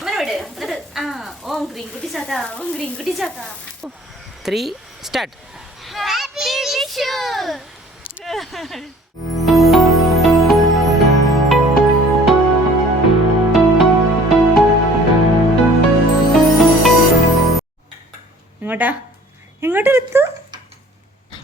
ഇങ്ങോട്ട് ഓം ഗ്രീൻ കുട്ടി ചാത്ത ഓം ഗ്രീൻ കുട്ടി ചാത്ത. ത്രീ സ്റ്റാർട്ട് ഹാപ്പി വിഷു എങ്ങോട്ടാ എങ്ങോട്ട് എത്തു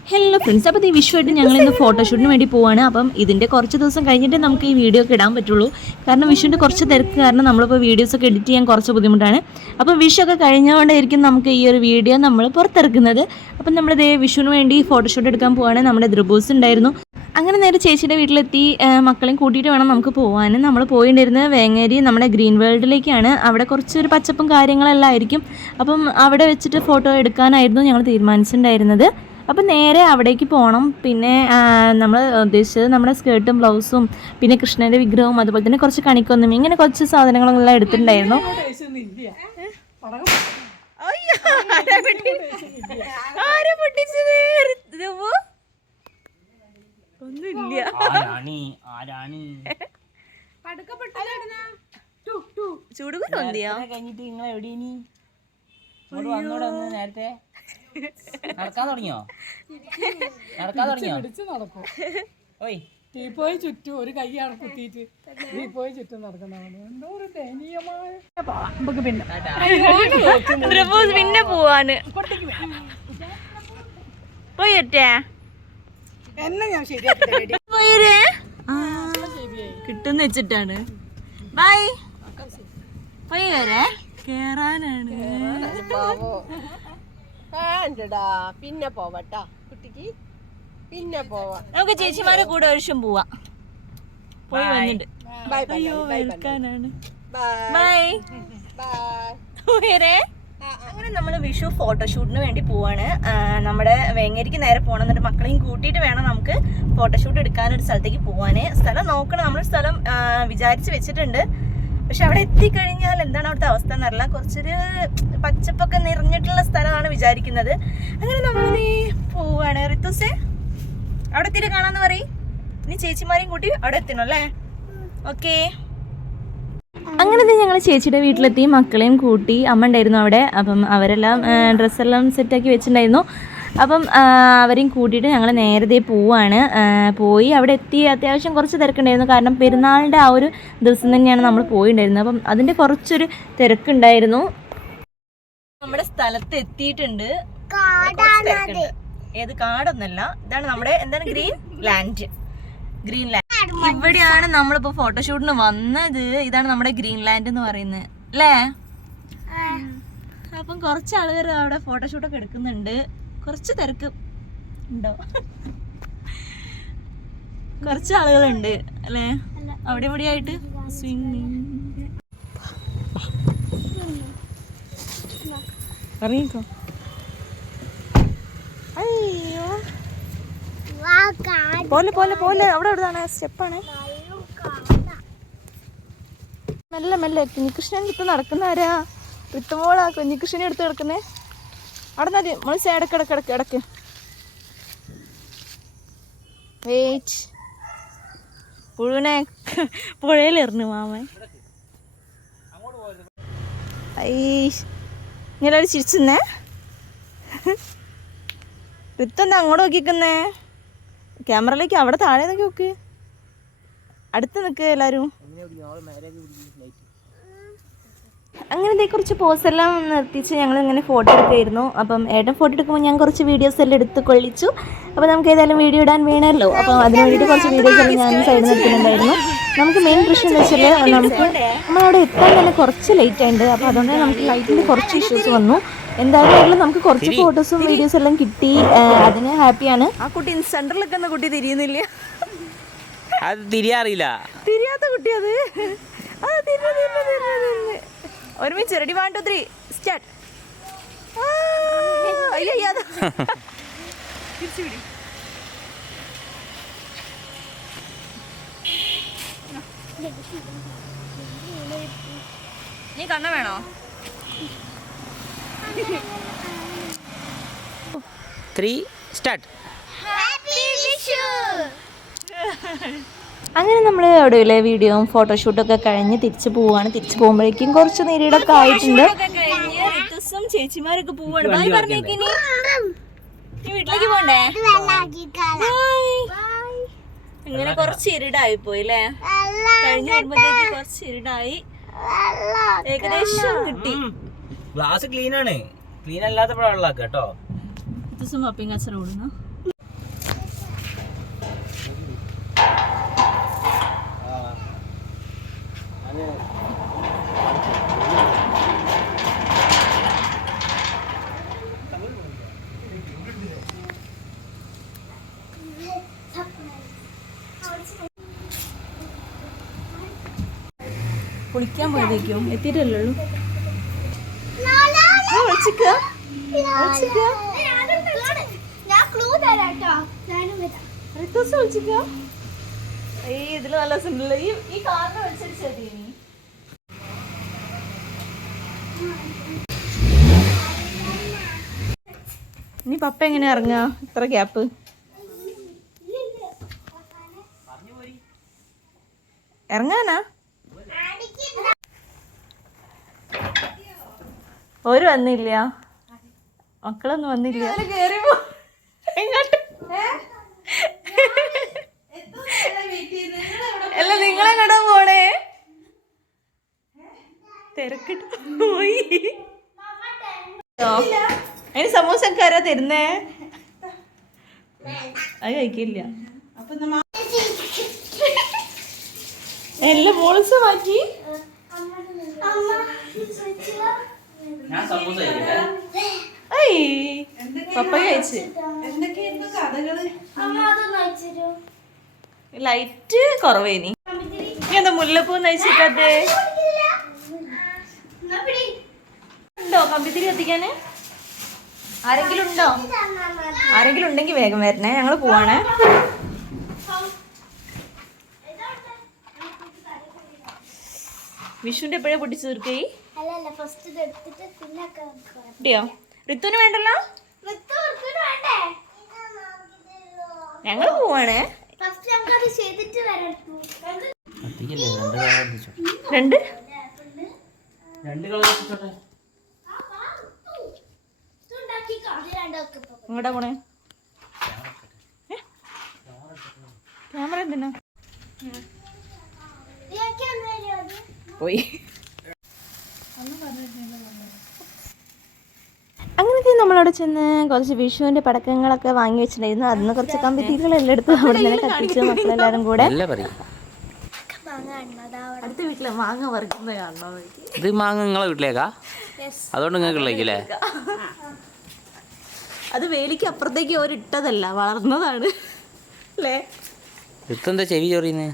ഹലോ ഫ്രണ്ട്സ് അപ്പോൾ ഈ വിഷുവായിട്ട് ഞങ്ങൾ ഇന്ന് ഫോട്ടോഷൂട്ടിന് വേണ്ടി പോവാണ്. അപ്പം ഇതിന്റെ കുറച്ച് ദിവസം കഴിഞ്ഞിട്ട് നമുക്ക് ഈ വീഡിയോ ഒക്കെ ഇടാൻ പറ്റുള്ളൂ. കാരണം വിഷുവിന്റെ കുറച്ച് തിരക്ക് കാരണം നമ്മളിപ്പോൾ വീഡിയോസ് ഒക്കെ എഡിറ്റ് ചെയ്യാൻ കുറച്ച് ബുദ്ധിമുട്ടാണ്. അപ്പോൾ വിഷു ഒക്കെ കഴിഞ്ഞുകൊണ്ടായിരിക്കും നമുക്ക് ഈ ഒരു വീഡിയോ നമ്മൾ പുറത്തിറക്കുന്നത്. അപ്പം നമ്മളിതേ വിഷുവിന് വേണ്ടി ഫോട്ടോഷൂട്ട് എടുക്കാൻ പോവാണ്. നമ്മുടെ ദ്രുബൂസ് ഉണ്ടായിരുന്നു. അങ്ങനെ നേരെ ചേച്ചിയുടെ വീട്ടിലെത്തി മക്കളെയും കൂട്ടിയിട്ട് വേണം നമുക്ക് പോകാൻ നമ്മൾ പോയിട്ടുണ്ടായിരുന്നത് വേങ്ങേരി നമ്മുടെ ഗ്രീൻ വേൾഡിലേക്കാണ്. അവിടെ കുറച്ചൊരു പച്ചപ്പും കാര്യങ്ങളെല്ലാം ആയിരിക്കും. അപ്പം അവിടെ വെച്ചിട്ട് ഫോട്ടോ എടുക്കാനായിരുന്നു ഞങ്ങൾ തീരുമാനിച്ചിട്ടുണ്ടായിരുന്നത്. അപ്പം നേരെ അവിടേക്ക് പോകണം പിന്നെ നമ്മൾ ഉദ്ദേശിച്ചത് നമ്മുടെ സ്കേർട്ടും ബ്ലൗസും പിന്നെ കൃഷ്ണന്റെ വിഗ്രഹവും അതുപോലെ തന്നെ കുറച്ച് കണിക്കൊന്നും ഇങ്ങനെ കുറച്ച് സാധനങ്ങളെല്ലാം എടുത്തിട്ടുണ്ടായിരുന്നു. ചൂടുകൊണ്ടോ കഴിഞ്ഞിട്ട് നിങ്ങൾ എവിടെയാണ് നേരത്തെ. നടക്കാൻ തുടങ്ങിയോ നടക്കാൻ തുടങ്ങിയോ ഓയ്. തീപ്പോയി ചുറ്റും ഒരു കൈയാണ് കുത്തിയിട്ട് തീപ്പോയി ചുറ്റും നടക്കുന്നതാണ് എന്തോ ഒരു ദയനീയമായ നമുക്ക് പിന്നെ. പോവാന് പോയിട്ടേ എന്നെ ഞാൻ ശരിയാക്കി പോയിരേ? കിട്ടുന്ന വെച്ചിട്ടാണ്. ബൈ. പോയി വരെ. കേറാനാണ്. വേണ്ടടാ. പിന്നെ പോവട്ടാ കുട്ടിക്ക്. പിന്നെ പോവാ. നമുക്ക് ചേച്ചിമാരെ കൂടെ ഒരുഷം പോവാ. പോയി വന്നിട്ട്. ബൈ ബൈ അയ്യോ വെൽക്കാനാണ് ബൈ ബൈ അങ്ങനെ നമ്മൾ വിഷു ഫോട്ടോഷൂട്ടിന് വേണ്ടി പോവാണ്. നമ്മുടെ വേങ്ങേരിക്ക് നേരെ പോകണം എന്നിട്ട് മക്കളെയും കൂട്ടിയിട്ട് വേണം നമുക്ക് ഫോട്ടോഷൂട്ട് എടുക്കാൻ ഒരു സ്ഥലത്തേക്ക് പോവാൻ സ്ഥലം നോക്കണം. നമ്മൾ സ്ഥലം വിചാരിച്ച് വെച്ചിട്ടുണ്ട്. പക്ഷെ അവിടെ എത്തിക്കഴിഞ്ഞാൽ എന്താണ് അവിടുത്തെ അവസ്ഥ എന്നറിയില്ല കുറച്ചൊരു പച്ചപ്പൊക്കെ നിറഞ്ഞിട്ടുള്ള സ്ഥലമാണ് വിചാരിക്കുന്നത്. അങ്ങനെ നമ്മൾ പോവാണ്. റിത്തുസേ അവിടെ എത്തിയിട്ട് കാണാന്ന് പറയും. ഇനി ചേച്ചിമാരെയും കൂട്ടി അവിടെ എത്തണം അല്ലേ? ഓക്കേ. അങ്ങനെ ഞങ്ങൾ ചേച്ചിയുടെ വീട്ടിലെത്തി മക്കളെയും കൂട്ടി അമ്മ ഉണ്ടായിരുന്നു അവിടെ. അപ്പം അവരെല്ലാം ഡ്രസ്സെല്ലാം സെറ്റാക്കി വെച്ചിട്ടുണ്ടായിരുന്നു. അപ്പം അവരെയും കൂട്ടിയിട്ട് ഞങ്ങൾ നേരത്തെ പോവാണ്. പോയി അവിടെ എത്തി അത്യാവശ്യം കുറച്ച് തിരക്കുണ്ടായിരുന്നു. കാരണം പെരുന്നാളിന്റെ ആ ഒരു ദിവസം തന്നെയാണ് നമ്മൾ പോയിട്ടുണ്ടായിരുന്നത് അപ്പം അതിന്റെ കുറച്ചൊരു തിരക്കുണ്ടായിരുന്നു. നമ്മുടെ സ്ഥലത്ത് എത്തിയിട്ടുണ്ട്. ഏത് കാടൊന്നല്ല. ഇതാണ് നമ്മുടെ എന്താണ്? Greenland. Greenland. ഇവിടെയാണ് നമ്മളിപ്പോ ഫോട്ടോഷൂട്ടിന് വന്നത്. ഇതാണ് നമ്മുടെ ഗ്രീൻ ലാൻഡ് എന്ന് പറയുന്നത്. അല്ലേ? അപ്പം കുറച്ച് ആളുകൾ അവിടെ ഫോട്ടോഷൂട്ടൊക്കെ എടുക്കുന്നുണ്ട്. കുറച്ച് തിരക്ക് ഉണ്ടോ? കുറച്ച് ആളുകളുണ്ട് അല്ലേ? അവിടെ ഇവിടെ ആയിട്ട് സ്വിമ്മിങ് പോലെ പോലെ പോലെ. അവിടെ എവിടെയാണ് സ്റ്റെപ്പാണ്. മെല്ലെ മെല്ലെ. കുഞ്ഞികൃഷ്ണൻ എടുത്ത് നടക്കുന്നവരാ ഋത്തുമോളാ കുഞ്ഞികൃഷ്ണനെ എടുത്ത് കിടക്കുന്നേ അവിടെ നിന്ന് നമ്മൾ സൈഡൊക്കെ ഇടയ്ക്ക് ഇടയ്ക്ക് ഇടയ്ക്ക്. പുഴുവിനെ പുഴയിലെറിഞ്ഞു മാമൻ. ഇങ്ങനെ ചിരിച്ചെന്നേ? ഋത്തെന്താ അങ്ങോട്ട് നോക്കിക്കുന്നേ? ക്യാമറയിലേക്ക് അവിടെ താഴെ നോക്കി നോക്ക്. അടുത്ത് നിൽക്കുക എല്ലാവരും അങ്ങനത്തെ കുറച്ച് പോസെല്ലാം നിർത്തിച്ച് ഞങ്ങൾ ഇങ്ങനെ ഫോട്ടോ എടുക്കുമായിരുന്നു അപ്പം ഏട്ടൻ ഫോട്ടോ എടുക്കുമ്പോൾ ഞാൻ കുറച്ച് വീഡിയോസ് എല്ലാം എടുത്ത് കൊള്ളിച്ചു അപ്പോൾ നമുക്ക് ഏതായാലും വീഡിയോ ഇടാൻ വേണമല്ലോ. അപ്പം അതിന് വേണ്ടിയിട്ട് കുറച്ച് വീഡിയോസ് എല്ലാം ഞാൻ സൈഡിൽ നിൽക്കുന്നുണ്ടായിരുന്നു നമുക്ക് മെയിൻ പ്രശ്നം എന്ന് വെച്ചാൽ നമുക്ക് നമ്മളവിടെ എത്താൻ തന്നെ കുറച്ച് ലേറ്റ് ആയിട്ടുണ്ട്. അപ്പോൾ അതുകൊണ്ട് തന്നെ നമുക്ക് ലൈറ്റിന്റെ കുറച്ച് ഇഷ്യൂസ് വന്നു. എന്തായാലും നമുക്ക് കുറച്ച് ഫോട്ടോസും വീഡിയോസും എല്ലാം കിട്ടി. അതിന് ഹാപ്പിയാണ് ആ കുട്ടി സെന്ററിൽ എന്ന കുട്ടി തിരിയുന്നില്ല? അത് തിരിയാറിയില്ല തിരിയാത്ത കുട്ടി അത്. അത് തിരിഞ്ഞു, തിരിഞ്ഞു, തിരിഞ്ഞു, തിരിഞ്ഞു. ഒരുമിച്ച് ready one two three start അയ്യോ അയ്യോ. നീ കണ്ണ വേണോ? ത്രീ സ്റ്റാർട്ട് ഹാപ്പി വിഷു അങ്ങനെ നമ്മൾ ഒടുവിലെ വീഡിയോയും ഫോട്ടോഷൂട്ടൊക്കെ കഴിഞ്ഞ് തിരിച്ചു പോവാണ്. തിരിച്ചു പോകുമ്പോഴേക്കും കുറച്ച് നേരിടൊക്കെ ആയിട്ടുണ്ട്. ചേച്ചിമാരൊക്കെ പോവാണ്. ബായ് പറഞ്ഞേക്ക് ഇനി. നീ വീട്ടിലേക്ക് പോണ്ടേ. ഇങ്ങനെ കുറച്ച് ഇരുടായി പോയി അല്ലേ? കഴിഞ്ഞ വരുമ്പോഴത്തേക്ക് കുറച്ച് ഇരുടായി. ഏകദേശം കിട്ടി. ഗ്ലാസ് ക്ലീൻ ആണ്. ക്ലീൻ അല്ലാത്ത കേട്ടോ. ദിവസം പപ്പിയും കച്ചറ ഓടുന്നു കുളിക്കാൻ പോയതേക്കും എത്തിയിട്ടല്ലേ ഉള്ളൂ? ഇതിൽ നല്ല സിമ്പിൾ ഈ ഈ കാറിന് വെച്ചിട്ട് മതി നീ ഇനി പപ്പ എങ്ങനെ ഇറങ്ങുക? ഇത്ര ഗ്യാപ്പ്. ഇറങ്ങാനാ? ഒരു വന്നില്ല. മക്കളൊന്നും വന്നില്ല. അല്ല നിങ്ങളെങ്ങടാ പോണേ? തിരക്കിട്ട് പോയി. അതിന് സമൂസ ഒക്കെ ആരാ തരുന്നേ? അത് കഴിക്കില്ല. എല്ലാം മോൾസ് മാറ്റി. പപ്പ കഴിച്ച്. ലൈറ്റ് കുറവേനി. നീ എന്താ മുല്ലപ്പൂ നയിച്ചിട്ടേ ഉണ്ടോ? കമ്പിത്തിരി കത്തിക്കാന്? ആരെങ്കിലും ഉണ്ടോ? ആരെങ്കിലും ഉണ്ടെങ്കിൽ വേഗം വരണേ. ഞങ്ങൾ പോവാണേ. വിഷുവിന്റെ എപ്പോഴാ പൊട്ടിച്ചു തീർക്കേ. കിട്ടിയോ ഋത്തുവിന് വേണ്ടല്ലോ? ഞങ്ങൾ പോവാണേ. ഫസ്റ്റ് ഞങ്ങൾക്കത് ചെയ്തിട്ട് വരാം രണ്ട് രണ്ട്? രണ്ട്. കളർ എങ്ങോട്ടാ പോണേ? ക്യാമറ എന്തിനാ? പോയി. അങ്ങനത്തെ നമ്മളവിടെ ചെന്ന് കുറച്ച് വിഷുവിന്റെ പടക്കങ്ങളൊക്കെ വാങ്ങി വെച്ചിട്ടുണ്ടായിരുന്നു. അതിന് കുറച്ച് കമ്പിത്തീരുകളെല്ലാം എടുത്ത് അവിടെ നിന്ന് കത്തിച്ച് മക്കളെല്ലാരും കൂടെ. അടുത്ത വീട്ടിലെ മാങ്ങ വറുക്കുന്നത് കാണണോ എനിക്ക് ഇത് മാങ്ങ നിങ്ങളെ വീട്ടിലേക്കാ? അതുകൊണ്ട് നിങ്ങൾക്ക് ഉള്ളേക്കില്ലേ അത് വേലിക്ക് അപ്പുറത്തേക്ക് ഓരിട്ടതല്ല വളർന്നതാണ്. അല്ലേ? ഇതെന്താ ചെവി ചൊറിയുന്നേ?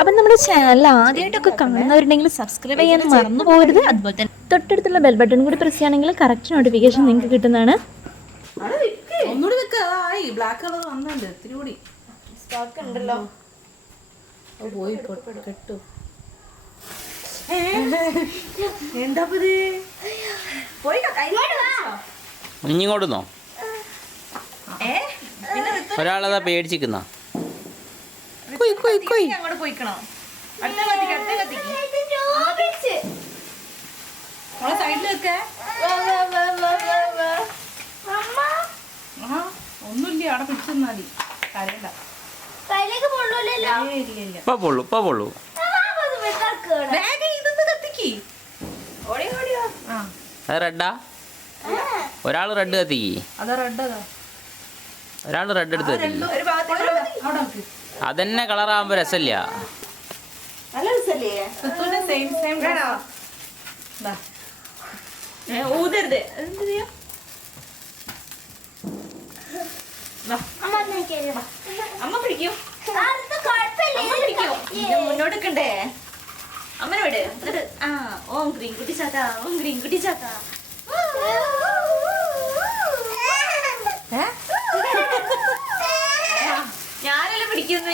അപ്പം നമ്മുടെ ചാനൽ ആദ്യമായിട്ടൊക്കെ കാണുന്നവരുണ്ടെങ്കിൽ സബ്സ്ക്രൈബ് ചെയ്യാൻ മറന്നു പോകരുത് അതുപോലെ തന്നെ തൊട്ടടുത്തുള്ള ബെൽ ബട്ടൺ കൂടി പ്രസ് ചെയ്യുകയാണെങ്കിൽ കറക്റ്റ് നോട്ടിഫിക്കേഷൻ നിങ്ങൾക്ക് കിട്ടുന്നതാണ്. ഒന്നുകൂടി ബ്ലാക്ക് കളർ വന്നുണ്ട് ഇത്തിരി കൂടി. സ്റ്റോക്ക് ഉണ്ടല്ലോ. പോയി കെട്ടു. എന്താ ഇഞ്ഞിങ്ങോട്ടുന്നോ ഒരാളതാ പേടിച്ചിക്കുന്ന. ആ ഒന്നുമില്ല അവിടെ പിടിച്ചെന്നാ മതി. കരയണ്ട. ഇപ്പൊ പൊള്ളു ഇപ്പൊ പൊള്ളു. അത് റെഡാ? ഒരാൾ റെഡ് കത്തിക്കി. ഒരാൾ റെഡ് എടുത്ത് കത്തിക്കി. അതന്നെ കളറാകുമ്പോ രസമില്ല ഊതരുത് എന്ത് ചെയ്യാ അമ്മ ഒന്ന് കേറിയോ? അമ്മ പിടിക്കൂ ആ, ഇത് കുഴപ്പമില്ല. അമ്മ പിടിക്കൂ ഇത് മുന്നോട്ട് നിൽക്കണ്ടേ അമ്മനെ വിട് എന്നിട്ട് ആ ഓം ഗ്രീൻ കുട്ടി ചാത്ത ഓം ഗ്രീൻ കുട്ടി ചാത്ത ഞാനല്ലേ പിടിക്കുന്നു?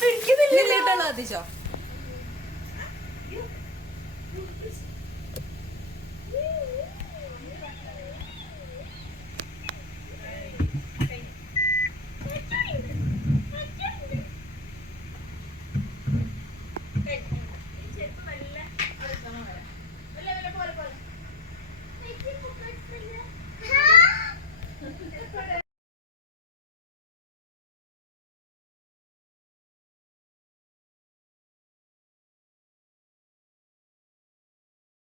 പിടിക്കുന്നില്ല ഇതിലിട്ടുള്ള കത്തിച്ചോ